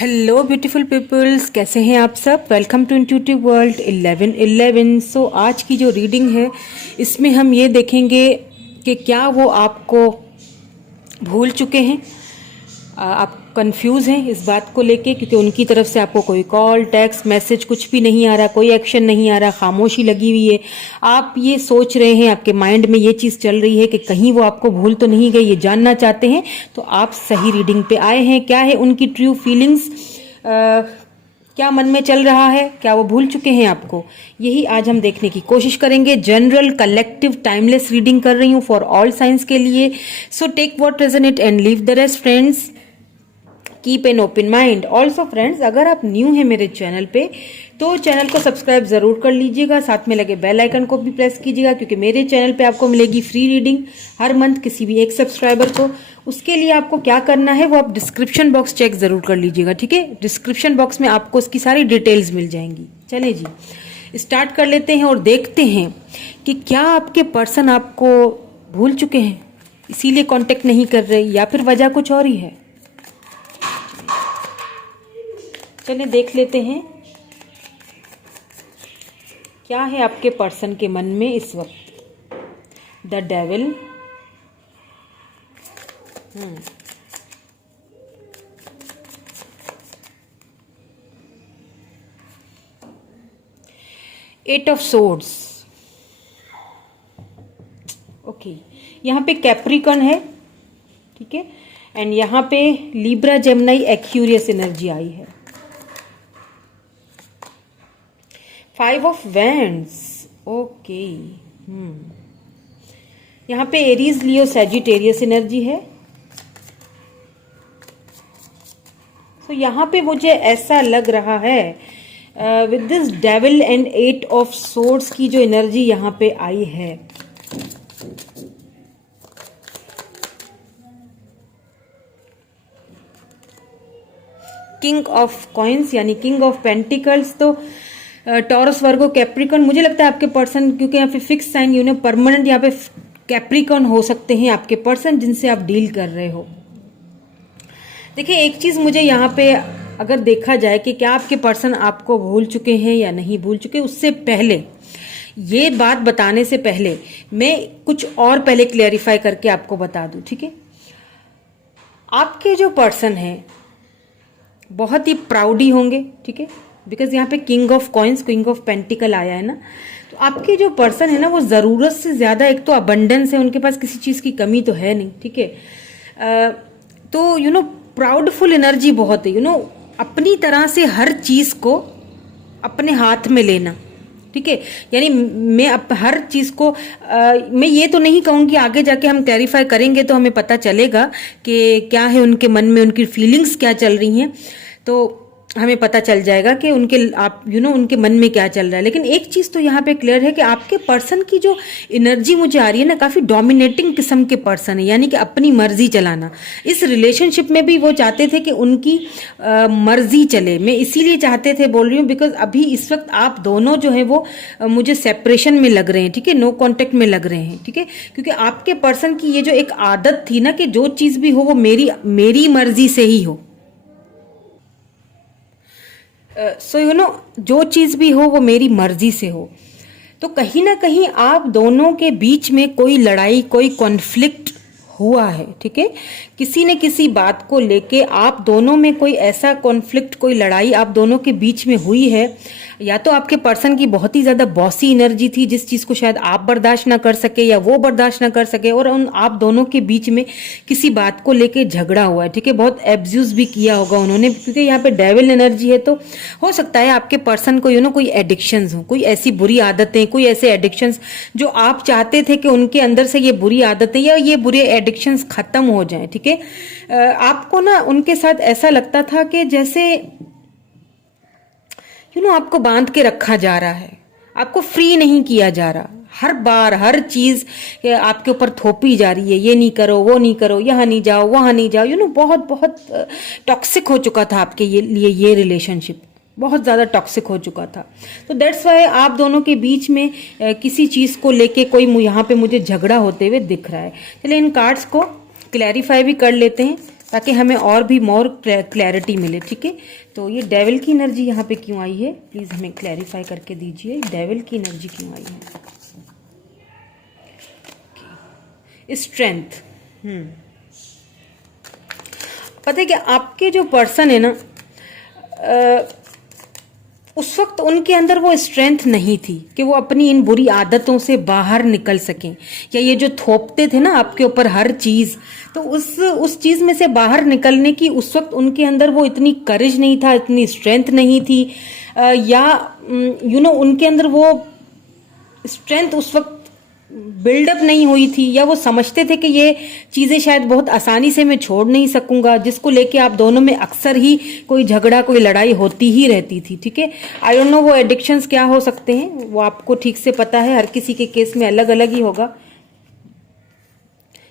Hello beautiful peoples, कैसे हैं आप सब। Welcome to intuitive world 1111। So आज की जो रीडिंग है इसमें हम ये देखेंगे कि क्या वो आपको भूल चुके हैं। आप कंफ्यूज हैं इस बात को लेके क्योंकि उनकी तरफ से आपको कोई कॉल, टेक्स्ट, मैसेज कुछ भी नहीं आ रहा, कोई एक्शन नहीं आ रहा, खामोशी लगी हुई है। आप ये सोच रहे हैं, आपके माइंड में ये चीज़ चल रही है कि कहीं वो आपको भूल तो नहीं गई, ये जानना चाहते हैं। तो आप सही रीडिंग पे आए हैं। क्या है उनकी ट्रू फीलिंग्स, क्या मन में चल रहा है, क्या वो भूल चुके हैं आपको, यही आज हम देखने की कोशिश करेंगे। जनरल कलेक्टिव टाइमलेस रीडिंग कर रही हूँ फॉर ऑल साइंस के लिए। So take what resonate and leave the rest friends. Keep an open mind. Also friends, अगर आप न्यू हैं मेरे चैनल पे तो चैनल को सब्सक्राइब जरूर कर लीजिएगा, साथ में लगे बेल आइकन को भी प्रेस कीजिएगा क्योंकि मेरे चैनल पे आपको मिलेगी फ्री रीडिंग हर मंथ किसी भी एक सब्सक्राइबर को। उसके लिए आपको क्या करना है वो आप डिस्क्रिप्शन बॉक्स चेक जरूर कर लीजिएगा, ठीक है। डिस्क्रिप्शन बॉक्स में आपको उसकी सारी डिटेल्स मिल जाएंगी। चले जी, स्टार्ट कर लेते हैं और देखते हैं कि क्या आपके पर्सन आपको भूल चुके हैं, इसीलिए कॉन्टेक्ट नहीं कर रहे, या फिर वजह कुछ और ही है। चलिए देख लेते हैं क्या है आपके पर्सन के मन में इस वक्त। The devil, eight of swords, okay. यहाँ पे कैप्रिकॉन है, ठीक है, एंड यहाँ पे लिब्रा, जेमिनी, एक्यूरियस एनर्जी आई है। Five of wands, okay. यहाँ पे एरीज, लियो, सैजिटेरियस एनर्जी है। तो यहाँ पे मुझे ऐसा लग रहा है with this devil and eight of swords की जो एनर्जी यहाँ पे आई है, किंग ऑफ कॉइन्स यानी किंग ऑफ पेंटिकल्स, तो टॉरस, वर्गो, कैप्रिकॉन, मुझे लगता है आपके पर्सन, क्योंकि यहाँ पे फिक्स साइन यूनिट परमानेंट यहाँ पे कैप्रिकॉन हो सकते हैं आपके पर्सन जिनसे आप डील कर रहे हो। देखिए एक चीज मुझे यहाँ पे अगर देखा जाए कि क्या आपके पर्सन आपको भूल चुके हैं या नहीं भूल चुके, उससे पहले, ये बात बताने से पहले मैं कुछ और पहले क्लियरिफाई करके आपको बता दूं, ठीक है। आपके जो पर्सन है बहुत ही प्राउडी होंगे, ठीक है, बिकॉज यहाँ पे king of coins, king of pentacle आया है ना। तो आपके जो पर्सन है ना वो जरूरत से ज्यादा, एक तो अबंडेंस है, उनके पास किसी चीज की कमी तो है नहीं, ठीक है। तो यू नो प्राउडफुल एनर्जी बहुत है, यू नो अपनी तरह से हर चीज को अपने हाथ में लेना, ठीक है। यानी मैं हर चीज को मैं ये तो नहीं कहूंगी, आगे जाके हम क्लैरिफाई करेंगे तो हमें पता चलेगा कि क्या है उनके मन में, उनकी फीलिंग्स क्या चल रही हैं, तो हमें पता चल जाएगा कि उनके आप उनके मन में क्या चल रहा है। लेकिन एक चीज तो यहाँ पे क्लियर है कि आपके पर्सन की जो एनर्जी मुझे आ रही है ना, काफी डोमिनेटिंग किस्म के पर्सन है, यानी कि अपनी मर्जी चलाना। इस रिलेशनशिप में भी वो चाहते थे कि उनकी मर्जी चले। मैं इसीलिए चाहते थे बोल रही हूँ बिकॉज अभी इस वक्त आप दोनों जो है वो मुझे सेपरेशन में लग रहे हैं, ठीक है, नो कॉन्टेक्ट में लग रहे हैं, ठीक है। क्योंकि आपके पर्सन की ये जो एक आदत थी ना कि जो चीज भी हो वो मेरी मर्जी से ही हो। सो जो चीज भी हो वो मेरी मर्जी से हो। तो कहीं ना कहीं आप दोनों के बीच में कोई लड़ाई, कोई कॉन्फ्लिक्ट हुआ है, ठीक है। किसी न किसी बात को लेके आप दोनों में कोई ऐसा कॉन्फ्लिक्ट, कोई लड़ाई आप दोनों के बीच में हुई है। या तो आपके पर्सन की बहुत ही ज्यादा बॉसी एनर्जी थी जिस चीज को शायद आप बर्दाश्त ना कर सके या वो बर्दाश्त ना कर सके, और उन आप दोनों के बीच में किसी बात को लेके झगड़ा हुआ है, ठीक है। बहुत एब्यूज भी किया होगा उन्होंने, क्योंकि यहाँ पे डेविल एनर्जी है। तो हो सकता है आपके पर्सन को कोई एडिक्शंस हो, कोई ऐसी बुरी आदतें, कोई ऐसे एडिक्शंस जो आप चाहते थे कि उनके अंदर से ये बुरी आदतें या ये बुरे एडिक्शंस खत्म हो जाएं, ठीक है। आपको ना उनके साथ ऐसा लगता था कि जैसे आपको बांध के रखा जा रहा है, आपको फ्री नहीं किया जा रहा। हर बार हर चीज आपके ऊपर थोपी जा रही है, ये नहीं करो, वो नहीं करो, यहाँ नहीं जाओ, वहां नहीं जाओ। बहुत बहुत टॉक्सिक हो चुका था आपके लिए ये रिलेशनशिप, बहुत ज्यादा टॉक्सिक हो चुका था। तो दैट्स वाई आप दोनों के बीच में किसी चीज को लेके कोई यहाँ पे मुझे झगड़ा होते हुए दिख रहा है। चलिए इन कार्ड्स को क्लैरिफाई भी कर लेते हैं। ताकि हमें और भी मोर क्लैरिटी मिले, ठीक है। तो ये डेविल की एनर्जी यहाँ पे क्यों आई है, प्लीज हमें क्लैरिफाई करके दीजिए, डेविल की एनर्जी क्यों आई है। स्ट्रेंथ, पता है क्या, आपके जो पर्सन है ना, उस वक्त उनके अंदर वो स्ट्रेंथ नहीं थी कि वो अपनी इन बुरी आदतों से बाहर निकल सकें, या ये जो थोपते थे ना आपके ऊपर हर चीज, तो उस चीज में से बाहर निकलने की उस वक्त उनके अंदर वो इतनी करेज नहीं था, इतनी स्ट्रेंथ नहीं थी, या उनके अंदर वो स्ट्रेंथ उस वक्त बिल्डअप नहीं हुई थी, या वो समझते थे कि ये चीजें शायद बहुत आसानी से मैं छोड़ नहीं सकूंगा, जिसको लेके आप दोनों में अक्सर ही कोई झगड़ा, कोई लड़ाई होती ही रहती थी, ठीक है। आई डोंट नो वो एडिक्शंस क्या हो सकते हैं, वो आपको ठीक से पता है, हर किसी के केस में अलग अलग ही होगा,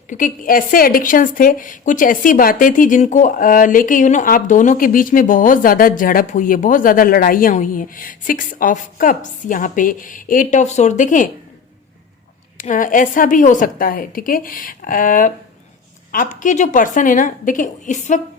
क्योंकि ऐसे एडिक्शंस थे, कुछ ऐसी बातें थी जिनको लेके आप दोनों के बीच में बहुत ज्यादा झड़प हुई है, बहुत ज्यादा लड़ाइयां हुई हैं। 6 ऑफ कप्स यहाँ पे, 8 ऑफ सोर्ड, देखें ऐसा भी हो सकता है, ठीक है। आपके जो पर्सन है ना, देखें इस वक्त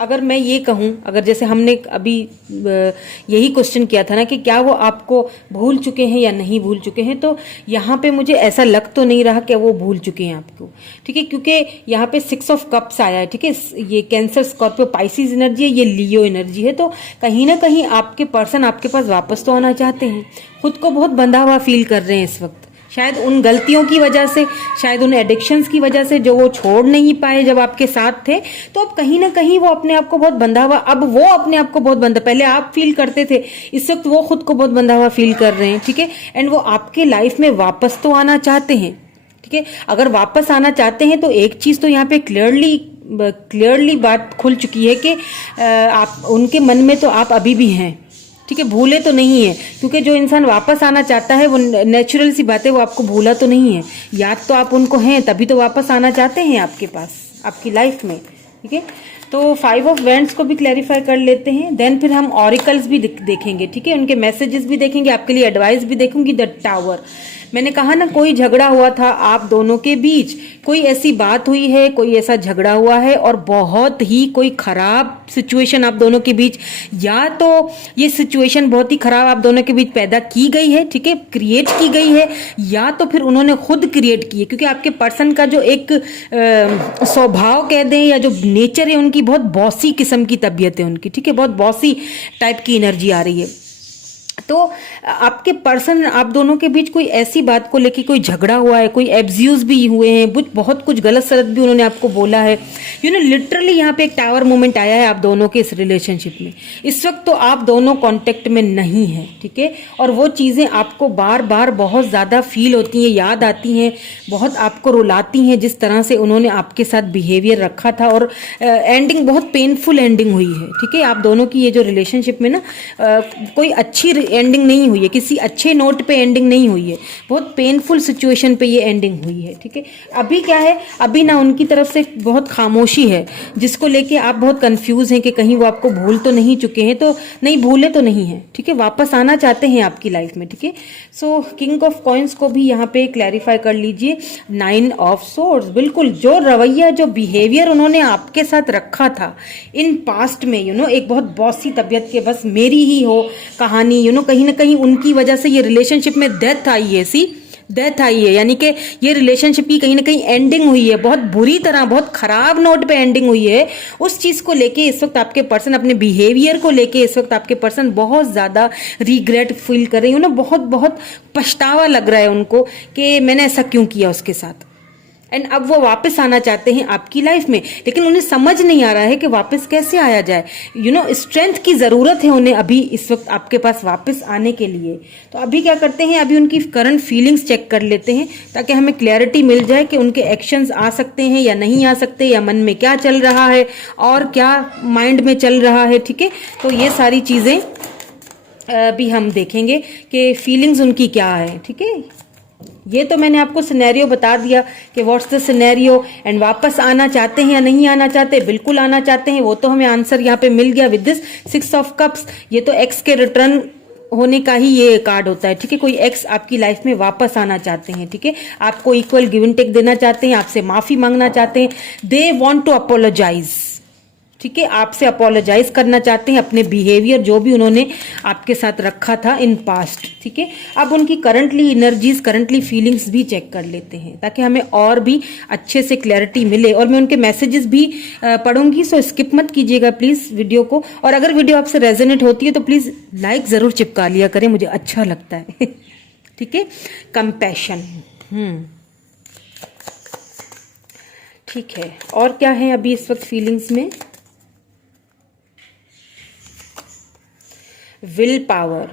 अगर मैं ये कहूं, अगर जैसे हमने अभी यही क्वेश्चन किया था ना कि क्या वो आपको भूल चुके हैं या नहीं भूल चुके हैं, तो यहाँ पे मुझे ऐसा लग तो नहीं रहा कि वो भूल चुके हैं आपको, ठीक है, क्योंकि यहाँ पे 6 ऑफ कप्स आया है, ठीक है। ये कैंसर, स्कॉर्पियो, पाइसिस एनर्जी है, ये लियो एनर्जी है, तो कहीं ना कहीं आपके पर्सन आपके पास वापस तो आना चाहते हैं, खुद को बहुत बंधा हुआ फील कर रहे हैं इस वक्त, शायद उन गलतियों की वजह से, शायद उन एडिक्शंस की वजह से जो वो छोड़ नहीं पाए जब आपके साथ थे, तो अब कहीं ना कहीं वो अपने आप को बहुत बंधा हुआ, अब वो अपने आप को बहुत बंधा, पहले आप फील करते थे, इस वक्त वो खुद को बहुत बंधा हुआ फील कर रहे हैं, ठीक है। एंड वो आपके लाइफ में वापस तो आना चाहते हैं, ठीक है। अगर वापस आना चाहते हैं तो एक चीज तो यहाँ पे क्लियरली बात खुल चुकी है कि आप उनके मन में तो आप अभी भी हैं, ठीक है, भूले तो नहीं है, क्योंकि जो इंसान वापस आना चाहता है वो नेचुरल सी बात है, वो आपको भूला तो नहीं है, याद तो आप उनको हैं, तभी तो वापस आना चाहते हैं आपके पास, आपकी लाइफ में, ठीक है। तो 5 ऑफ वैंड्स को भी क्लैरिफाई कर लेते हैं, देन फिर हम ऑरिकल्स भी देखेंगे, ठीक है, उनके मैसेजेस भी देखेंगे, आपके लिए एडवाइस भी देखूंगी। द टावर, मैंने कहा ना कोई झगड़ा हुआ था आप दोनों के बीच, कोई ऐसी बात हुई है, कोई ऐसा झगड़ा हुआ है और बहुत ही कोई खराब सिचुएशन आप दोनों के बीच, या तो ये सिचुएशन बहुत ही खराब आप दोनों के बीच पैदा की गई है, ठीक है, क्रिएट की गई है, या तो फिर उन्होंने खुद क्रिएट की है, क्योंकि आपके पर्सन का जो एक स्वभाव कह दें या जो नेचर है उनकी, बहुत बॉसी किस्म की तबीयत है उनकी, ठीक है, बहुत बॉसी टाइप की एनर्जी आ रही है। तो आपके पर्सन आप दोनों के बीच कोई ऐसी बात को लेके कोई झगड़ा हुआ है, कोई एब्यूज भी हुए हैं, बहुत कुछ गलत सलत भी उन्होंने आपको बोला है, लिटरली यहाँ पे एक टावर मोमेंट आया है आप दोनों के इस रिलेशनशिप में। इस वक्त तो आप दोनों कांटेक्ट में नहीं हैं, ठीक है, और वो चीजें आपको बार बार बहुत ज्यादा फील होती हैं, याद आती हैं, बहुत आपको रुलाती हैं, जिस तरह से उन्होंने आपके साथ बिहेवियर रखा था, और एंडिंग बहुत पेनफुल एंडिंग हुई है, ठीक है। आप दोनों की ये जो रिलेशनशिप में ना कोई अच्छी एंडिंग नहीं हुई है, किसी अच्छे नोट पे एंडिंग नहीं हुई है, बहुत पेनफुल सिचुएशन पे ये एंडिंग हुई है, ठीक है। अभी क्या है, अभी ना उनकी तरफ से बहुत खामोशी है, जिसको लेके आप बहुत कंफ्यूज हैं कि कहीं वो आपको भूल तो नहीं चुके हैं, तो नहीं, भूले तो नहीं है, ठीक है, वापस आना चाहते हैं आपकी लाइफ में, ठीक है। सो किंग ऑफ कॉइंस को भी यहाँ पे क्लैरिफाई कर लीजिए। 9 ऑफ सोर्ड्स, बिल्कुल जो रवैया, जो बिहेवियर उन्होंने आपके साथ रखा था इन पास्ट में, एक बहुत बॉसी तबियत के बस मेरी ही हो कहानी, कहीं ना कहीं उनकी वजह से ये रिलेशनशिप में डेथ आई है, डेथ आई है, यानी कि ये रिलेशनशिप की कहीं ना कहीं एंडिंग हुई है, बहुत बुरी तरह, बहुत खराब नोट पे एंडिंग हुई है। उस चीज को लेके इस वक्त आपके पर्सन, अपने बिहेवियर को लेके इस वक्त आपके पर्सन बहुत ज्यादा रिग्रेट फील कर रही है, बहुत बहुत पछतावा लग रहा है उनको कि मैंने ऐसा क्यों किया उसके साथ। एंड अब वो वापस आना चाहते हैं आपकी लाइफ में, लेकिन उन्हें समझ नहीं आ रहा है कि वापस कैसे आया जाए। स्ट्रेंथ की जरूरत है उन्हें अभी इस वक्त आपके पास वापस आने के लिए। तो अभी क्या करते हैं, अभी उनकी करंट फीलिंग्स चेक कर लेते हैं, ताकि हमें क्लैरिटी मिल जाए कि उनके एक्शंस आ सकते हैं या नहीं आ सकते, या मन में क्या चल रहा है और क्या माइंड में चल रहा है, ठीक है। तो ये सारी चीजें भी हम देखेंगे कि फीलिंग्स उनकी क्या है, ठीक है। ये तो मैंने आपको सिनेरियो बता दिया कि व्हाट्स द सिनेरियो, एंड वापस आना चाहते हैं या नहीं आना चाहते, बिल्कुल आना चाहते हैं, वो तो हमें आंसर यहाँ पे मिल गया विद दिस 6 ऑफ कप्स। ये तो एक्स के रिटर्न होने का ही ये कार्ड होता है, ठीक है। कोई एक्स आपकी लाइफ में वापस आना चाहते हैं, ठीक है, आपको इक्वल गिव एंड टेक देना चाहते हैं, आपसे माफी मांगना चाहते हैं, दे वांट टू अपोलोजाइज, ठीक है, आपसे अपोलोजाइज करना चाहते हैं अपने बिहेवियर जो भी उन्होंने आपके साथ रखा था इन पास्ट, ठीक है। अब उनकी करंटली एनर्जीज, करंटली फीलिंग्स भी चेक कर लेते हैं ताकि हमें और भी अच्छे से क्लैरिटी मिले। और मैं उनके मैसेजेस भी पढ़ूंगी, सो स्किप मत कीजिएगा प्लीज वीडियो को। और अगर वीडियो आपसे रेजोनेट होती है तो प्लीज लाइक जरूर चिपका लिया करें, मुझे अच्छा लगता है ठीक है। कंपैशन, ठीक है। और क्या है अभी इस वक्त फीलिंग्स में? विल पावर,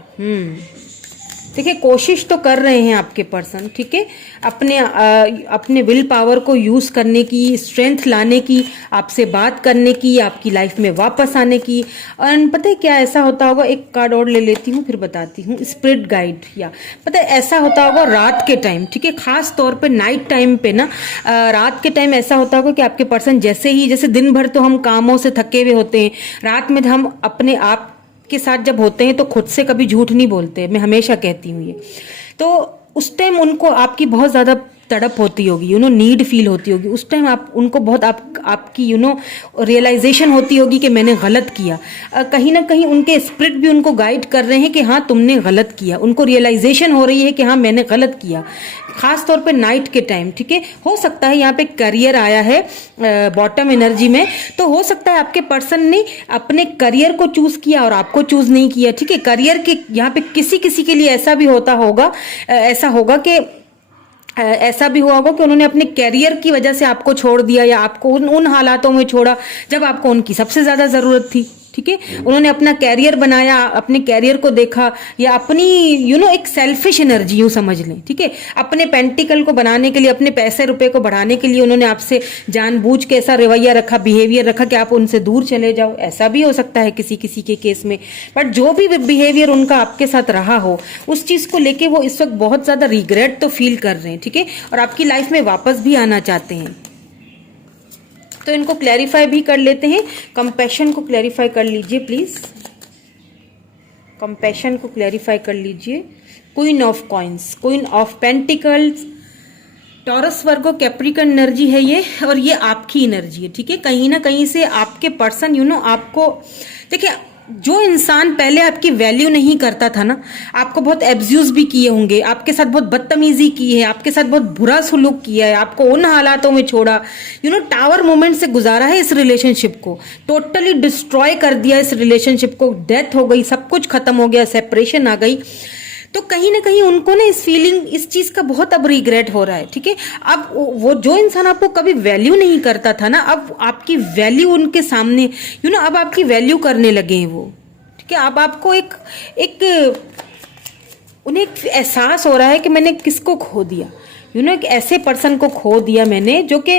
देखिए कोशिश तो कर रहे हैं आपके पर्सन, ठीक है, अपने विल पावर को यूज करने की, स्ट्रेंथ लाने की, आपसे बात करने की, आपकी लाइफ में वापस आने की। और पता है क्या ऐसा होता होगा, एक कार्ड और ले लेती हूँ फिर बताती हूँ। स्पिरिट गाइड, या पता है ऐसा होता होगा रात के टाइम, ठीक है, खास तौर पे नाइट टाइम पे ना, रात के टाइम ऐसा होता होगा कि आपके पर्सन जैसे दिन भर तो हम कामों से थके हुए होते हैं, रात में हम अपने आप के साथ जब होते हैं तो खुद से कभी झूठ नहीं बोलते, मैं हमेशा कहती हूँ ये। तो उस टाइम उनको आपकी बहुत ज्यादा तड़प होती होगी, नीड फील होती होगी उस टाइम, आप उनको बहुत आपकी रियलाइजेशन होती होगी कि मैंने गलत किया। कहीं ना कहीं उनके स्पिरिट भी उनको गाइड कर रहे हैं कि हाँ तुमने गलत किया, उनको रियलाइजेशन हो रही है कि हाँ मैंने गलत किया, खास तौर पे नाइट के टाइम, ठीक है। हो सकता है यहाँ पे करियर आया है बॉटम एनर्जी में, तो हो सकता है आपके पर्सन ने अपने करियर को चूज किया और आपको चूज नहीं किया, ठीक है। करियर के यहाँ पे किसी के लिए ऐसा भी होगा कि ऐसा भी हुआ होगा कि उन्होंने अपने कैरियर की वजह से आपको छोड़ दिया, या आपको उन हालातों में छोड़ा जब आपको उनकी सबसे ज्यादा जरूरत थी, ठीक है। उन्होंने अपना कैरियर बनाया, अपने कैरियर को देखा, या अपनी एक सेल्फिश एनर्जी यूं समझ लें, ठीक है, अपने पेंटिकल को बनाने के लिए, अपने पैसे रुपए को बढ़ाने के लिए उन्होंने आपसे जानबूझ के ऐसा रवैया रखा, बिहेवियर रखा कि आप उनसे दूर चले जाओ। ऐसा भी हो सकता है किसी के केस में। बट जो भी बिहेवियर उनका आपके साथ रहा हो, उस चीज को लेके वो इस वक्त बहुत ज्यादा रिग्रेट तो फील कर रहे हैं, ठीक है, और आपकी लाइफ में वापस भी आना चाहते हैं। तो इनको क्लैरिफाई भी कर लेते हैं। कंपैशन को क्लैरिफाई कर लीजिए प्लीज, कंपैशन को क्लैरिफाई कर लीजिए। Queen of coins, queen of pentacles, Taurus Virgo Capricorn energy है ये, और ये आपकी एनर्जी है, ठीक है। कहीं ना कहीं से आपके पर्सन आपको, देखिए जो इंसान पहले आपकी वैल्यू नहीं करता था ना, आपको बहुत एब्यूज भी किए होंगे, आपके साथ बहुत बदतमीजी की है, आपके साथ बहुत बुरा सुलूक किया है, आपको उन हालातों में छोड़ा, टावर मोमेंट से गुजारा है, इस रिलेशनशिप को टोटली डिस्ट्रॉय कर दिया, इस रिलेशनशिप को, डेथ हो गई, सब कुछ खत्म हो गया, सेपरेशन आ गई। तो कहीं ना कहीं उनको ना इस चीज का बहुत अब रिग्रेट हो रहा है, ठीक है। अब वो जो इंसान आपको कभी वैल्यू नहीं करता था ना, अब आपकी वैल्यू उनके सामने अब आपकी वैल्यू करने लगे हैं वो, ठीक है। अब आपको उन्हें एक एहसास हो रहा है कि मैंने किसको खो दिया, एक ऐसे पर्सन को खो दिया मैंने जो कि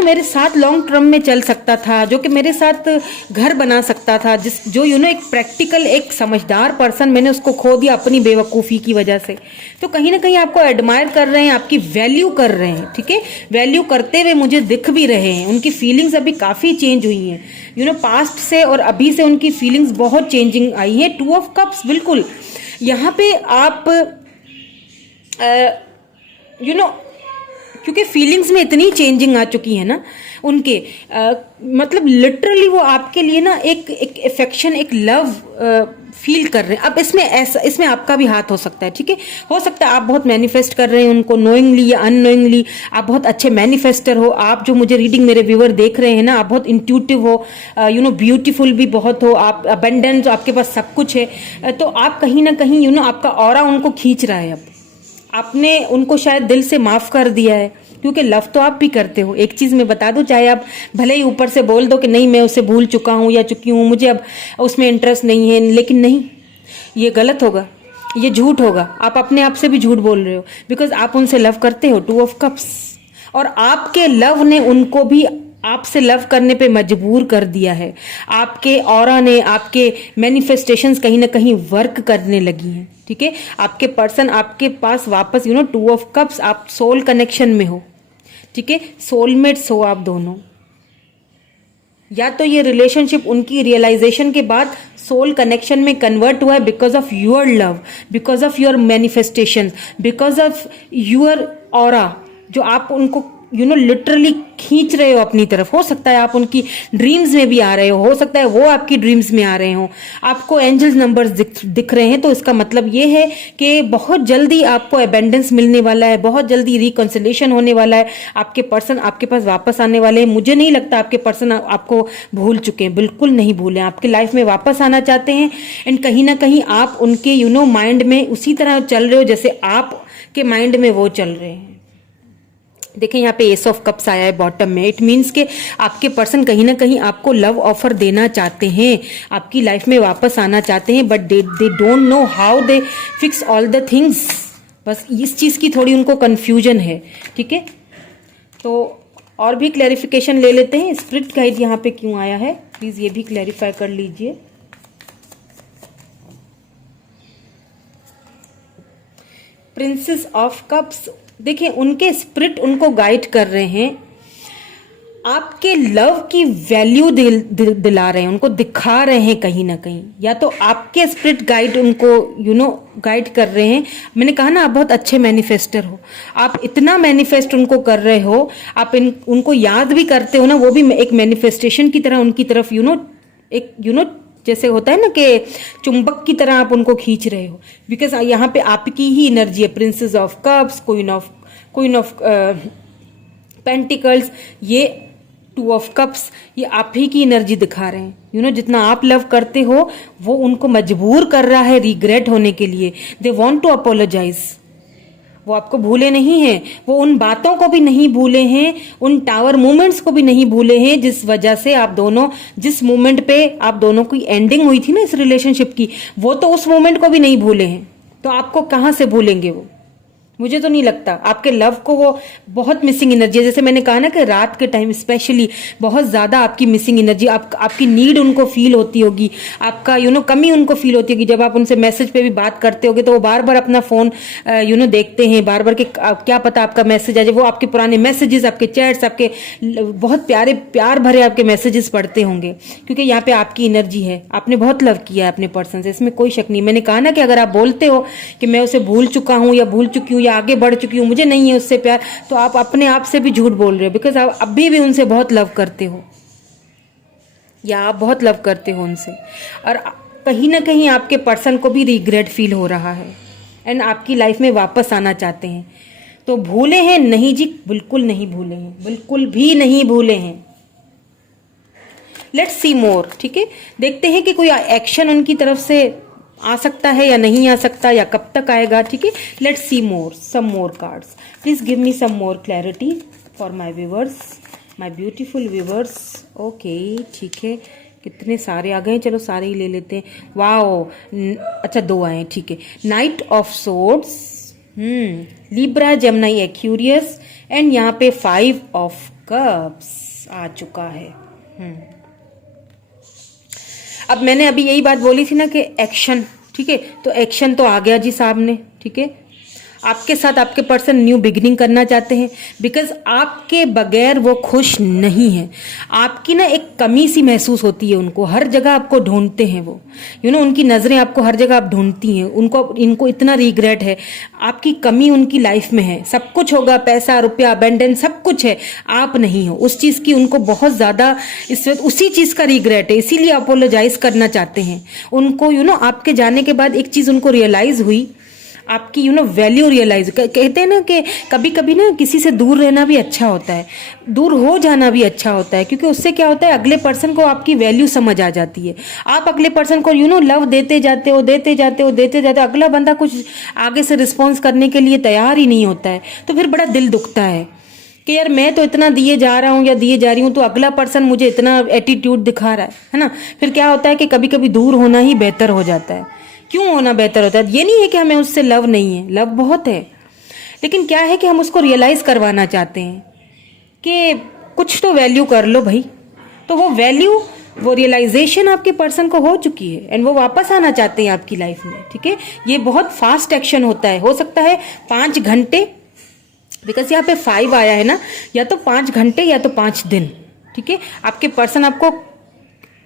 मेरे साथ लॉन्ग टर्म में चल सकता था, जो कि मेरे साथ घर बना सकता था, जो एक प्रैक्टिकल, एक समझदार पर्सन, मैंने उसको खो दिया अपनी बेवकूफ़ी की वजह से। तो कहीं ना कहीं आपको एडमायर कर रहे हैं, आपकी वैल्यू कर रहे हैं, ठीक है, वैल्यू करते हुए मुझे दिख भी रहे हैं। उनकी फीलिंग्स अभी काफ़ी चेंज हुई हैं, पास्ट से और अभी से उनकी फीलिंग्स बहुत चेंजिंग आई है। 2 ऑफ कप्स, बिल्कुल यहाँ पे आप क्योंकि फीलिंग्स में इतनी चेंजिंग आ चुकी है ना उनके, मतलब लिटरली वो आपके लिए ना एक अफेक्शन, एक लव फील कर रहे हैं। अब इसमें आपका भी हाथ हो सकता है, ठीक है। हो सकता है आप बहुत मैनिफेस्ट कर रहे हैं उनको, नोइंगली या अननोइंगली आप बहुत अच्छे मैनिफेस्टर हो। आप जो मुझे रीडिंग मेरे व्यूअर देख रहे हैं ना, आप बहुत इंट्यूटिव हो, ब्यूटीफुल भी बहुत हो, आप अबेंडेंस, आपके पास सब कुछ है। तो आप कहीं ना कहीं आपका ऑरा उनको खींच रहा है। अब आपने उनको शायद दिल से माफ कर दिया है, क्योंकि लव तो आप भी करते हो। एक चीज मैं बता दूं, चाहे आप भले ही ऊपर से बोल दो कि नहीं मैं उसे भूल चुका हूं या चुकी हूं, मुझे अब उसमें इंटरेस्ट नहीं है, लेकिन नहीं, ये गलत होगा, ये झूठ होगा। आप अपने आप से भी झूठ बोल रहे हो, बिकॉज आप उनसे लव करते हो। 2 ऑफ कप्स, और आपके लव ने उनको भी आपसे लव करने पे मजबूर कर दिया है। आपके ऑरा ने, आपके मैनिफेस्टेशंस कहीं ना कहीं वर्क करने लगी हैं, ठीक है। आपके पर्सन आपके पास वापस 2 ऑफ कप्स, आप सोल कनेक्शन में हो, ठीक है, सोलमेट्स हो आप दोनों। या तो ये रिलेशनशिप उनकी रियलाइजेशन के बाद सोल कनेक्शन में कन्वर्ट हुआ है because of your love, because of your manifestation, because of your aura, जो आप उनको लिटरली खींच रहे हो अपनी तरफ। हो सकता है आप उनकी ड्रीम्स में भी आ रहे हो सकता है वो आपकी ड्रीम्स में आ रहे हो, आपको एंजल्स नंबर्स दिख रहे हैं। तो इसका मतलब ये है कि बहुत जल्दी आपको अबेंडेंस मिलने वाला है, बहुत जल्दी रिकंसिलेशन होने वाला है, आपके पर्सन आपके पास वापस आने वाले हैं। मुझे नहीं लगता आपके पर्सन आपको भूल चुके हैं, बिल्कुल नहीं भूले, आपके लाइफ में वापस आना चाहते हैं। एंड कहीं ना कहीं आप उनके माइंड में उसी तरह चल रहे हो जैसे आपके माइंड में वो चल रहे हैं। देखिए यहाँ पे एस ऑफ कप्स आया है बॉटम में। इट मीन्स के आपके पर्सन कहीं ना कहीं आपको लव ऑफर देना चाहते हैं, आपकी लाइफ में वापस आना चाहते हैं, but they don't know how they fix all the things. बस इस चीज़ की थोड़ी उनको कन्फ्यूजन है, ठीक है। तो और भी क्लैरिफिकेशन ले लेते हैं, स्पिरिट गाइड यहाँ पे क्यों आया है, प्लीज़ ये भी क्लैरिफाई कर लीजिए। प्रिंसेस ऑफ कप्स, देखिए उनके स्पिरिट उनको गाइड कर रहे हैं, आपके लव की वैल्यू दिला रहे हैं, उनको दिखा रहे हैं कहीं ना कहीं। या तो आपके स्पिरिट गाइड उनको गाइड कर रहे हैं। मैंने कहा ना आप बहुत अच्छे मैनिफेस्टर हो, आप इतना मैनिफेस्ट उनको कर रहे हो, आप उनको याद भी करते हो ना, वो भी एक मैनिफेस्टेशन की तरह उनकी तरफ एक जैसे होता है ना कि चुंबक की तरह आप उनको खींच रहे हो। बिकॉज यहाँ पे आपकी ही एनर्जी है। Princess of cups, queen of pentacles, ये 2 ऑफ कप्स, ये आप ही की एनर्जी दिखा रहे हैं। जितना आप लव करते हो वो उनको मजबूर कर रहा है रिग्रेट होने के लिए। दे वॉन्ट टू अपोलोजाइज, वो आपको भूले नहीं हैं, वो उन बातों को भी नहीं भूले हैं, उन टावर मोमेंट्स को भी नहीं भूले हैं जिस वजह से आप दोनों, जिस मोमेंट पे आप दोनों की एंडिंग हुई थी ना इस रिलेशनशिप की, वो तो उस मोमेंट को भी नहीं भूले हैं। तो आपको कहाँ से भूलेंगे वो? मुझे तो नहीं लगता। आपके लव को वो बहुत मिसिंग एनर्जी है, जैसे मैंने कहा ना कि रात के टाइम स्पेशली बहुत ज़्यादा आपकी मिसिंग एनर्जी, आपकी नीड उनको फील होती होगी, आपका कमी उनको फील होती होगी। जब आप उनसे मैसेज पे भी बात करते होगे तो वो बार बार अपना फ़ोन देखते हैं, बार बार कि क्या पता आपका मैसेज आ जाए। वो आपके पुराने मैसेजेस, आपके चैट्स, आपके बहुत प्यार भरे आपके मैसेजेस पढ़ते होंगे, क्योंकि यहाँ पे आपकी एनर्जी है। आपने बहुत लव किया है अपने पर्सन से, इसमें कोई शक नहीं। मैंने कहा ना कि अगर आप बोलते हो कि मैं उसे भूल चुका हूँ या भूल चुकी हूँ या आगे बढ़ चुकी हूँ, मुझे नहीं है उससे प्यार, तो आप अपने आप से भी झूठ बोल रहे हो। बिकॉज आप अभी भी उनसे बहुत लव करते हो, या आप बहुत लव करते हो उनसे, और कहीं ना कहीं आपके पर्सन को भी रिग्रेट फील हो रहा है एंड आपकी लाइफ में वापस आना चाहते हैं। तो भूले हैं? नहीं जी, बिल्कुल नहीं भूले हैं, बिल्कुल भी नहीं भूले हैं। लेट्स सी मोर, ठीक है। देखते हैं कि कोई एक्शन उनकी तरफ से आ सकता है या नहीं आ सकता, या कब तक आएगा, ठीक है। Let's see more, some more cards, please give me some more clarity for my viewers, my beautiful viewers. Okay, ठीक है, कितने सारे आ गए, चलो सारे ही ले लेते हैं। वाओ, अच्छा 2 आए, ठीक है। Night of swords, Libra, Gemini, Aquarius, and यहाँ पे 5 ऑफ कप्स आ चुका है। अब मैंने अभी यही बात बोली थी ना कि एक्शन, ठीक है, तो एक्शन तो आ गया जी सामने, ठीक है। आपके साथ आपके पर्सन न्यू बिगिनिंग करना चाहते हैं, बिकॉज आपके बगैर वो खुश नहीं है। आपकी ना एक कमी सी महसूस होती है उनको, हर जगह आपको ढूंढते हैं वो, उनकी नज़रें आपको हर जगह आप ढूंढती हैं, इनको इतना रिग्रेट है, आपकी कमी उनकी लाइफ में है। सब कुछ होगा, पैसा रुपया अबेंडेंस सब कुछ है, आप नहीं हो, उस चीज़ की उनको बहुत ज़्यादा इस वक्त उसी चीज़ का रिग्रेट है, इसीलिए अपोलोजाइज करना चाहते हैं। उनको आपके जाने के बाद एक चीज़ उनको रियलाइज़ हुई, आपकी वैल्यू रियलाइज। कहते हैं ना कि कभी कभी ना किसी से दूर रहना भी अच्छा होता है, दूर हो जाना भी अच्छा होता है, क्योंकि उससे क्या होता है, अगले पर्सन को आपकी वैल्यू समझ आ जाती है। आप अगले पर्सन को लव देते जाते हो, अगला बंदा कुछ आगे से रिस्पॉन्स करने के लिए तैयार ही नहीं होता है, तो फिर बड़ा दिल दुखता है कि यार मैं तो इतना दिए जा रहा हूँ या दिए जा रही हूँ, तो अगला पर्सन मुझे इतना एटीट्यूड दिखा रहा है ना। फिर क्या होता है कि कभी कभी दूर होना ही बेहतर हो जाता है। क्यों होना बेहतर होता है? ये नहीं है कि हमें उससे लव नहीं है, लव बहुत है, लेकिन क्या है कि हम उसको रियलाइज करवाना चाहते हैं कि कुछ तो वैल्यू कर लो भाई। तो वो वैल्यू, वो रियलाइजेशन आपके पर्सन को हो चुकी है एंड वो वापस आना चाहते हैं आपकी लाइफ में, ठीक है। ये बहुत फास्ट एक्शन होता है, हो सकता है 5 घंटे, बिकॉज यहाँ पे 5 आया है ना, या तो 5 घंटे या तो 5 दिन, ठीक है। आपके पर्सन आपको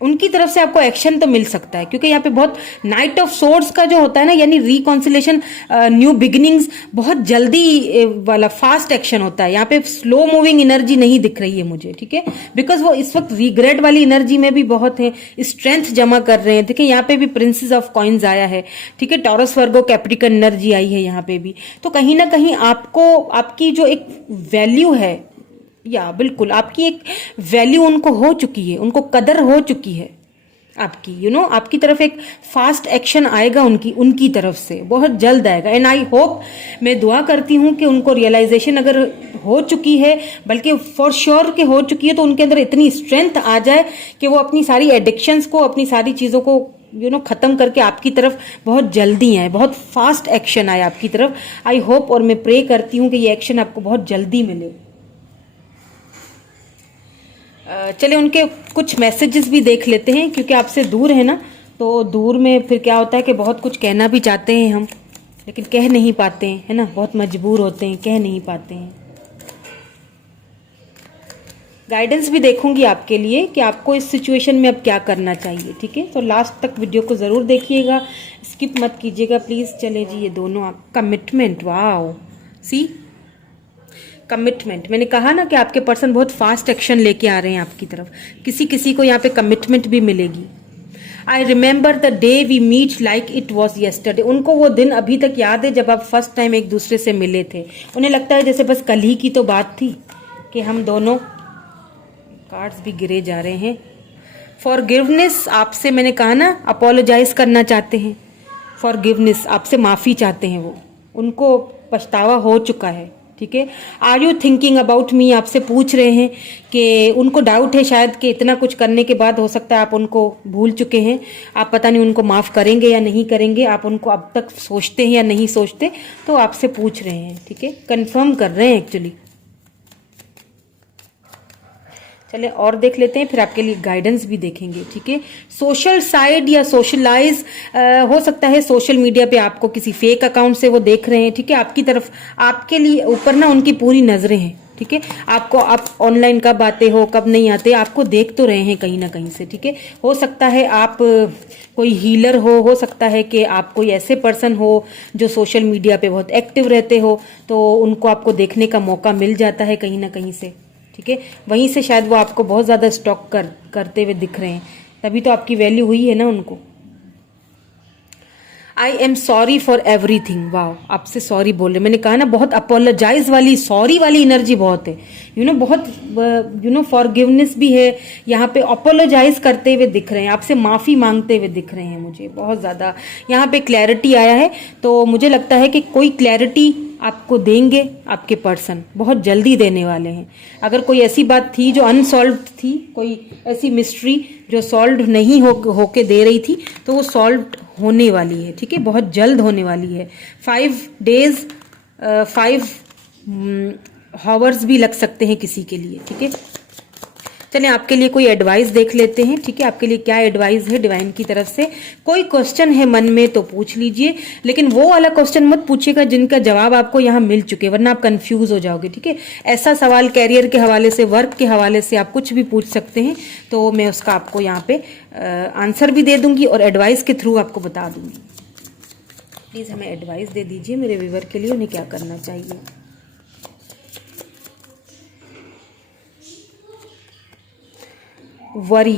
उनकी तरफ से आपको एक्शन तो मिल सकता है, क्योंकि यहाँ पे बहुत नाइट ऑफ सोर्ड्स का जो होता है ना, यानी रिकॉन्सिलेशन, न्यू बिगिनिंग्स, बहुत जल्दी वाला फास्ट एक्शन होता है। यहाँ पे स्लो मूविंग एनर्जी नहीं दिख रही है मुझे, ठीक है, बिकॉज वो इस वक्त रिग्रेट वाली एनर्जी में भी बहुत है, स्ट्रेंथ जमा कर रहे हैं। देखिए यहाँ पे भी प्रिंसेस ऑफ कॉइन्स आया है, ठीक है, टॉरस वर्गो कैप्रिकॉर्न एनर्जी आई है यहाँ पे भी। तो कहीं ना कहीं आपको आपकी जो एक वैल्यू है, या बिल्कुल आपकी एक वैल्यू उनको हो चुकी है, उनको कदर हो चुकी है आपकी, आपकी तरफ एक फास्ट एक्शन आएगा उनकी तरफ से, बहुत जल्द आएगा। एंड आई होप, मैं दुआ करती हूँ कि उनको रियलाइजेशन अगर हो चुकी है, बल्कि फॉर श्योर के हो चुकी है, तो उनके अंदर इतनी स्ट्रेंथ आ जाए कि वो अपनी सारी एडिक्शंस को, अपनी सारी चीज़ों को खत्म करके आपकी तरफ बहुत जल्दी आए, बहुत फास्ट एक्शन आए आपकी तरफ। आई होप और मैं प्रे करती हूँ कि ये एक्शन आपको बहुत जल्दी मिले। चले उनके कुछ मैसेजेस भी देख लेते हैं, क्योंकि आपसे दूर है ना, तो दूर में फिर क्या होता है कि बहुत कुछ कहना भी चाहते हैं हम, लेकिन कह नहीं पाते हैं, है ना, बहुत मजबूर होते हैं, कह नहीं पाते हैं। गाइडेंस भी देखूंगी आपके लिए कि आपको इस सिचुएशन में अब क्या करना चाहिए, ठीक है। तो लास्ट तक वीडियो को ज़रूर देखिएगा, स्किप मत कीजिएगा प्लीज़। चले जी, ये दोनों कमिटमेंट, वाओ, सी कमिटमेंट, मैंने कहा ना कि आपके पर्सन बहुत फास्ट एक्शन लेके आ रहे हैं आपकी तरफ। किसी किसी को यहाँ पे कमिटमेंट भी मिलेगी। I remember the day we meet like it was yesterday. उनको वो दिन अभी तक याद है जब आप फर्स्ट टाइम एक दूसरे से मिले थे। उन्हें लगता है जैसे बस कल ही की तो बात थी कि हम दोनों, कार्ड्स भी गिरे जा रहे हैं। फॉरगिवनेस, आपसे मैंने कहा ना अपोलोजाइज करना चाहते हैं, फॉरगिवनेस, आपसे माफ़ी चाहते हैं वो, उनको पछतावा हो चुका है, ठीक है। Are you thinking about me, आपसे पूछ रहे हैं कि उनको डाउट है शायद कि इतना कुछ करने के बाद हो सकता है आप उनको भूल चुके हैं, आप पता नहीं उनको माफ़ करेंगे या नहीं करेंगे, आप उनको अब तक सोचते हैं या नहीं सोचते, तो आपसे पूछ रहे हैं, ठीक है, कंफर्म कर रहे हैं एक्चुअली। चले और देख लेते हैं, फिर आपके लिए गाइडेंस भी देखेंगे, ठीक है। सोशल साइड या सोशलाइज हो सकता है, सोशल मीडिया पे आपको किसी फेक अकाउंट से वो देख रहे हैं, ठीक है, आपकी तरफ, आपके लिए ऊपर ना उनकी पूरी नजरें हैं, ठीक है। आपको, आप ऑनलाइन कब आते हो कब नहीं आते, आपको देख तो रहे हैं कहीं ना कहीं से, ठीक है। हो सकता है आप कोई हीलर हो सकता है कि आप कोई ऐसे पर्सन हो जो सोशल मीडिया पे बहुत एक्टिव रहते हो, तो उनको आपको देखने का मौका मिल जाता है कहीं ना कहीं से, ठीक है। वहीं से शायद वो आपको बहुत ज़्यादा स्टॉक करते हुए दिख रहे हैं, तभी तो आपकी वैल्यू हुई है ना उनको। I am sorry for everything, वाह, आपसे सॉरी बोल रहे, मैंने कहा ना बहुत अपोलोजाइज वाली, सॉरी वाली एनर्जी बहुत है, बहुत फॉरगिवनेस भी है यहाँ पे, अपोलोजाइज करते हुए दिख रहे हैं, आपसे माफ़ी मांगते हुए दिख रहे हैं मुझे बहुत ज़्यादा। यहाँ पे क्लैरिटी आया है, तो मुझे लगता है कि कोई क्लैरिटी आपको देंगे आपके पर्सन, बहुत जल्दी देने वाले हैं। अगर कोई ऐसी बात थी जो अनसॉल्व थी, कोई ऐसी मिस्ट्री जो सॉल्व नहीं होके दे रही थी, तो वो सॉल्व होने वाली है, ठीक है, बहुत जल्द होने वाली है। 5 days 5 hours भी लग सकते हैं किसी के लिए, ठीक है। चलें आपके लिए कोई एडवाइस देख लेते हैं, ठीक है, आपके लिए क्या एडवाइस है डिवाइन की तरफ से। कोई क्वेश्चन है मन में तो पूछ लीजिए, लेकिन वो वाला क्वेश्चन मत पूछिएगा जिनका जवाब आपको यहाँ मिल चुके, वरना आप कंफ्यूज हो जाओगे, ठीक है। ऐसा सवाल कैरियर के हवाले से, वर्क के हवाले से आप कुछ भी पूछ सकते हैं, तो मैं उसका आपको यहाँ पे आंसर भी दे दूंगी और एडवाइस के थ्रू आपको बता दूंगी। प्लीज़ हमें एडवाइस दे दीजिए मेरे व्यूअर के लिए, उन्हें क्या करना चाहिए। वरी,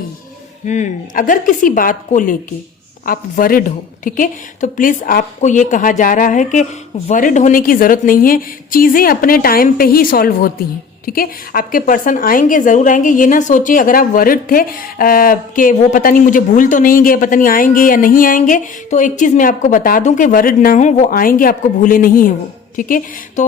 अगर किसी बात को लेके आप वरिड हो, ठीक है, तो प्लीज़ आपको ये कहा जा रहा है कि वरिड होने की ज़रूरत नहीं है, चीज़ें अपने टाइम पे ही सॉल्व होती हैं, ठीक है। आपके पर्सन आएंगे, ज़रूर आएंगे, ये ना सोचिए अगर आप वरिड थे कि वो पता नहीं मुझे भूल तो नहीं गए, पता नहीं आएंगे या नहीं आएंगे, तो एक चीज़ मैं आपको बता दूं कि वरिड ना हो, वो आएंगे, आपको भूले नहीं है वो, ठीक है। तो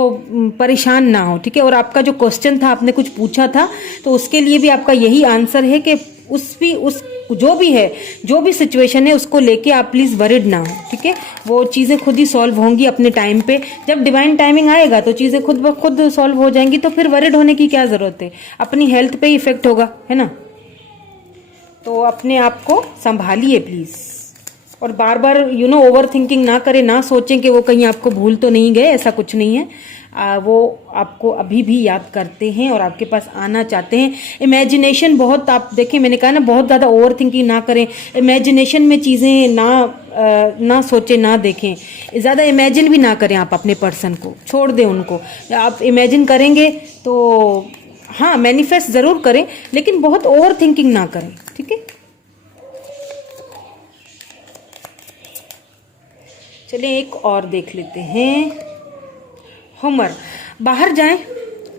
परेशान ना हो, ठीक है। और आपका जो क्वेश्चन था, आपने कुछ पूछा था, तो उसके लिए भी आपका यही आंसर है कि उस जो भी है, जो भी सिचुएशन है, उसको लेके आप प्लीज़ वरिड ना हो, ठीक है। वो चीज़ें खुद ही सॉल्व होंगी अपने टाइम पे, जब डिवाइन टाइमिंग आएगा तो चीज़ें खुद ब खुद सॉल्व हो जाएंगी, तो फिर वरिड होने की क्या ज़रूरत है, अपनी हेल्थ पे ही इफेक्ट होगा, है ना। तो अपने आप को संभालिए प्लीज़, और बार बार ओवर थिंकिंग ना करें, ना सोचें कि वो कहीं आपको भूल तो नहीं गए, ऐसा कुछ नहीं है। वो आपको अभी भी याद करते हैं और आपके पास आना चाहते हैं। इमेजिनेशन बहुत, आप देखें मैंने कहा ना, बहुत ज़्यादा ओवर थिंकिंग ना करें, इमेजिनेशन में चीज़ें ना सोचें, ना देखें, ज़्यादा इमेजिन भी ना करें। आप अपने पर्सन को छोड़ दें, उनको आप इमेजिन करेंगे तो हाँ मैनिफेस्ट ज़रूर करें, लेकिन बहुत ओवर थिंकिंग ना करें, ठीक है। चलिए एक और देख लेते हैं। हुमर, बाहर जाएं,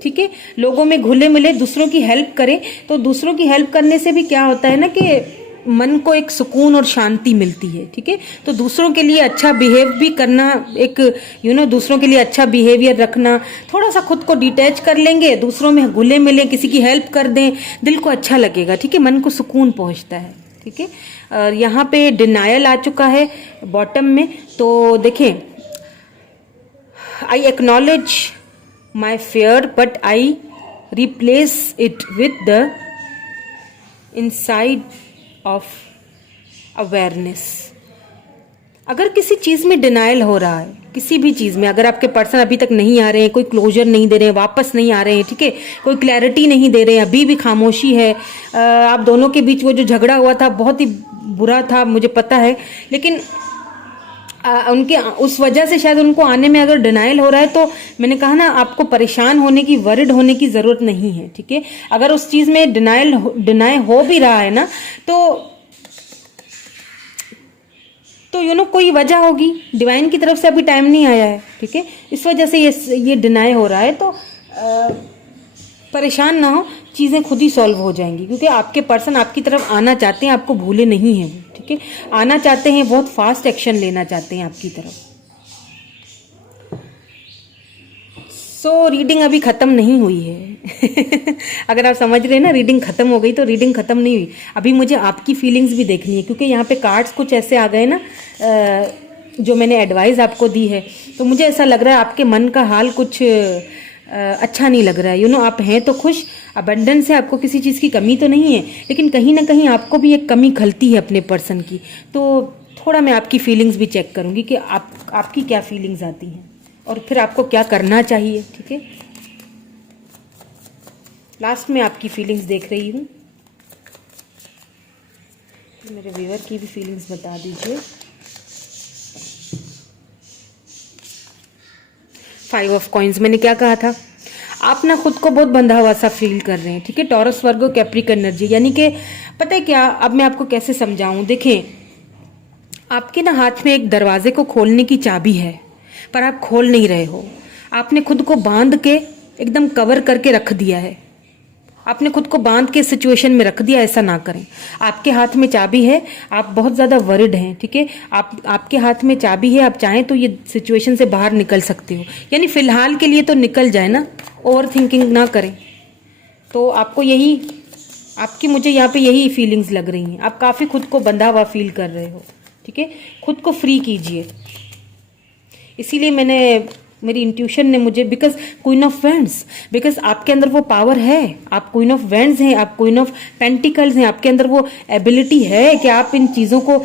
ठीक है, लोगों में घुले मिले, दूसरों की हेल्प करें। तो दूसरों की हेल्प करने से भी क्या होता है ना कि मन को एक सुकून और शांति मिलती है, ठीक है। तो दूसरों के लिए अच्छा बिहेव भी करना, एक दूसरों के लिए अच्छा बिहेवियर रखना, थोड़ा सा खुद को डिटैच कर लेंगे, दूसरों में घुले मिले, किसी की हेल्प कर दें, दिल को अच्छा लगेगा, ठीक है, मन को सुकून पहुंचता है, ठीक है। और यहाँ पे डिनायल आ चुका है बॉटम में, तो देखें, I acknowledge my fear but I replace it with the inside of awareness। अगर किसी चीज़ में डिनायल हो रहा है, किसी भी चीज़ में, अगर आपके पर्सन अभी तक नहीं आ रहे हैं, कोई क्लोजर नहीं दे रहे हैं, वापस नहीं आ रहे हैं, ठीक है, कोई क्लैरिटी नहीं दे रहे हैं, अभी भी खामोशी है, आप दोनों के बीच वो जो झगड़ा हुआ था बहुत ही बुरा था, मुझे पता है, लेकिन उनके उस वजह से शायद उनको आने में अगर डिनाइल हो रहा है, तो मैंने कहा ना, आपको परेशान होने की, वरिड होने की ज़रूरत नहीं है, ठीक है। अगर उस चीज़ में डिनाई हो भी रहा है ना, तो कोई वजह होगी, डिवाइन की तरफ से अभी टाइम नहीं आया है, ठीक है, इस वजह से ये डिनाई हो रहा है। तो परेशान ना हो, चीज़ें खुद ही सॉल्व हो जाएंगी, क्योंकि आपके पर्सन आपकी तरफ आना चाहते हैं, आपको भूले नहीं हैं, ठीक है, आना चाहते हैं, बहुत फास्ट एक्शन लेना चाहते हैं आपकी तरफ। सो रीडिंग अभी ख़त्म नहीं हुई है अगर आप समझ रहे हैं ना, रीडिंग ख़त्म हो गई तो रीडिंग ख़त्म नहीं हुई, अभी मुझे आपकी फीलिंग्स भी देखनी है, क्योंकि यहाँ पे कार्ड्स कुछ ऐसे आ गए ना, जो मैंने एडवाइस आपको दी है, तो मुझे ऐसा लग रहा है आपके मन का हाल कुछ अच्छा नहीं लग रहा है। आप हैं तो खुश, अबंडेंस है, आपको किसी चीज़ की कमी तो नहीं है, लेकिन कहीं ना कहीं आपको भी एक कमी खलती है अपने पर्सन की। तो थोड़ा मैं आपकी फीलिंग्स भी चेक करूँगी कि आपकी क्या फीलिंग्स आती हैं और फिर आपको क्या करना चाहिए, ठीक है। लास्ट में आपकी फीलिंग्स देख रही हूँ, मेरे व्यूअर की भी फीलिंग्स बता दीजिए। 5 ऑफ कॉइन्स, मैंने क्या कहा था, आप ना खुद को बहुत बंधा हुआ सा फील कर रहे हैं, ठीक है, टॉरस वर्गो कैप्रिकॉर्न एनर्जी, यानी कि पता है क्या, अब मैं आपको कैसे समझाऊं, देखें, आपके ना हाथ में एक दरवाजे को खोलने की चाबी है, पर आप खोल नहीं रहे हो, आपने खुद को बांध के एकदम कवर करके रख दिया है, आपने खुद को बांध के सिचुएशन में रख दिया। ऐसा ना करें, आपके हाथ में चाबी है, आप बहुत ज़्यादा वरिड हैं, ठीक है, आपके हाथ में चाबी है, आप चाहें तो ये सिचुएशन से बाहर निकल सकते हो, यानी फिलहाल के लिए तो निकल जाए ना, ओवर थिंकिंग ना करें। तो आपको यही, आपकी मुझे यहाँ पे यही फीलिंग्स लग रही हैं, आप काफ़ी खुद को बंधा हुआ फील कर रहे हो, ठीक है, खुद को फ्री कीजिए। इसीलिए मेरी इंट्यूशन ने मुझे, because queen of vends, because आपके अंदर वो पावर है, आप क्वीन ऑफ वेंड्स हैं, आप क्वीन ऑफ पेंटिकल्स हैं, आपके अंदर वो एबिलिटी है कि आप इन चीज़ों को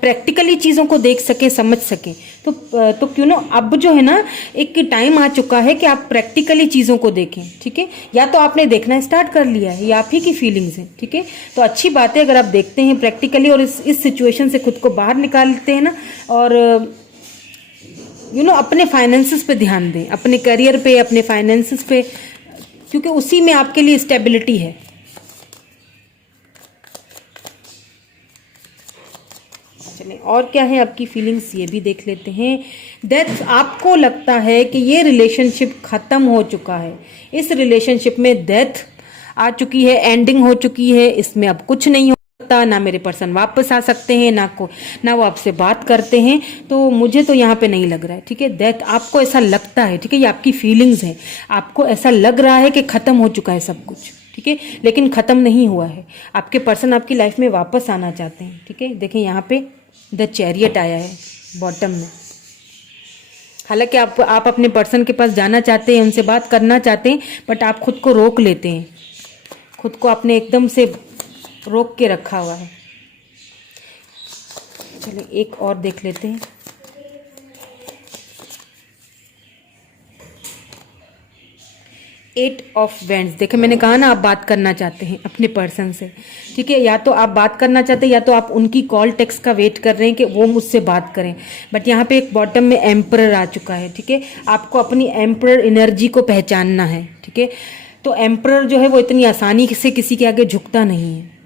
प्रैक्टिकली चीज़ों को देख सकें, समझ सकें। तो अब जो है ना, एक टाइम आ चुका है कि आप प्रैक्टिकली चीज़ों को देखें, ठीक है, या तो आपने देखना स्टार्ट कर लिया है, ये आप ही की फीलिंग्स हैं, ठीक है। तो अच्छी बात है अगर आप देखते हैं प्रैक्टिकली और इस सिचुएशन से खुद को बाहर निकालते हैं ना, और अपने फाइनेंसेस पे ध्यान दें, अपने करियर पे, अपने फाइनेंसेस पे, क्योंकि उसी में आपके लिए स्टेबिलिटी है। चलें, और क्या है आपकी फीलिंग्स, ये भी देख लेते हैं। डेथ, आपको लगता है कि ये रिलेशनशिप खत्म हो चुका है, इस रिलेशनशिप में डेथ आ चुकी है, एंडिंग हो चुकी है, इसमें अब कुछ नहीं हो सकता, ना मेरे पर्सन वापस आ सकते हैं, ना वो आपसे बात करते हैं। तो मुझे तो यहाँ पे नहीं लग रहा है, ठीक है, डेथ, आपको ऐसा लगता है, ठीक है, ये आपकी फीलिंग्स हैं, आपको ऐसा लग रहा है कि खत्म हो चुका है सब कुछ, ठीक है, लेकिन खत्म नहीं हुआ है। आपके पर्सन आपकी लाइफ में वापस आना चाहते हैं, ठीक है। देखें यहाँ पे द चैरियट आया है बॉटम में, हालांकि आप अपने पर्सन के पास जाना चाहते हैं, उनसे बात करना चाहते हैं, बट आप खुद को रोक लेते हैं, खुद को आपने एकदम से रोक के रखा हुआ है। चलिए एक और देख लेते हैं। एट ऑफ वेंड्स, देखे मैंने कहा ना, आप बात करना चाहते हैं अपने पर्सन से, ठीक है। या तो आप बात करना चाहते हैं या तो आप उनकी कॉल टेक्स्ट का वेट कर रहे हैं कि वो मुझसे बात करें। बट यहाँ पे एक बॉटम में एम्परर आ चुका है, ठीक है। आपको अपनी एम्परर एनर्जी को पहचानना है, ठीक है। तो एम्परर जो है वो इतनी आसानी से किसी के आगे झुकता नहीं है।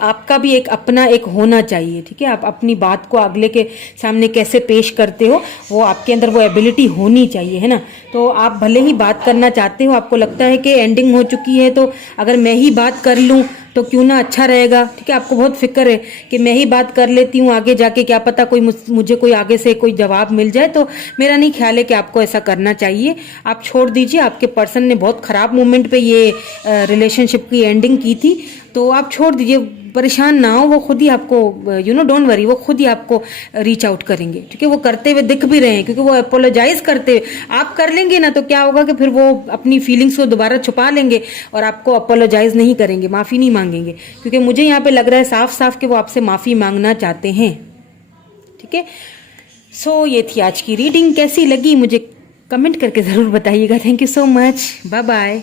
आपका भी एक अपना एक होना चाहिए, ठीक है। आप अपनी बात को अगले के सामने कैसे पेश करते हो, वो आपके अंदर वो एबिलिटी होनी चाहिए, है ना। तो आप भले ही बात करना चाहते हो, आपको लगता है कि एंडिंग हो चुकी है तो अगर मैं ही बात कर लूँ तो क्यों ना अच्छा रहेगा, ठीक है। आपको बहुत फिक्र है कि मैं ही बात कर लेती हूँ, आगे जाके क्या पता कोई मुझे कोई आगे से कोई जवाब मिल जाए। तो मेरा नहीं ख्याल है कि आपको ऐसा करना चाहिए। आप छोड़ दीजिए, आपके पर्सन ने बहुत ख़राब मोमेंट पे ये रिलेशनशिप की एंडिंग की थी, तो आप छोड़ दीजिए, परेशान ना हो। वो खुद ही आपको डोंट वरी, वो खुद ही आपको रीच आउट करेंगे, ठीक है। वो करते हुए दिख भी रहे हैं, क्योंकि वो अपोलोजाइज करते हुए, आप कर लेंगे ना तो क्या होगा कि फिर वो अपनी फीलिंग्स को दोबारा छुपा लेंगे और आपको अपोलोजाइज नहीं करेंगे, माफ़ी नहीं मांगेंगे। क्योंकि मुझे यहाँ पे लग रहा है साफ साफ कि वो आपसे माफ़ी मांगना चाहते हैं, ठीक है। सो ये थी आज की रीडिंग। कैसी लगी मुझे कमेंट करके ज़रूर बताइएगा। Thank you so much, bye bye.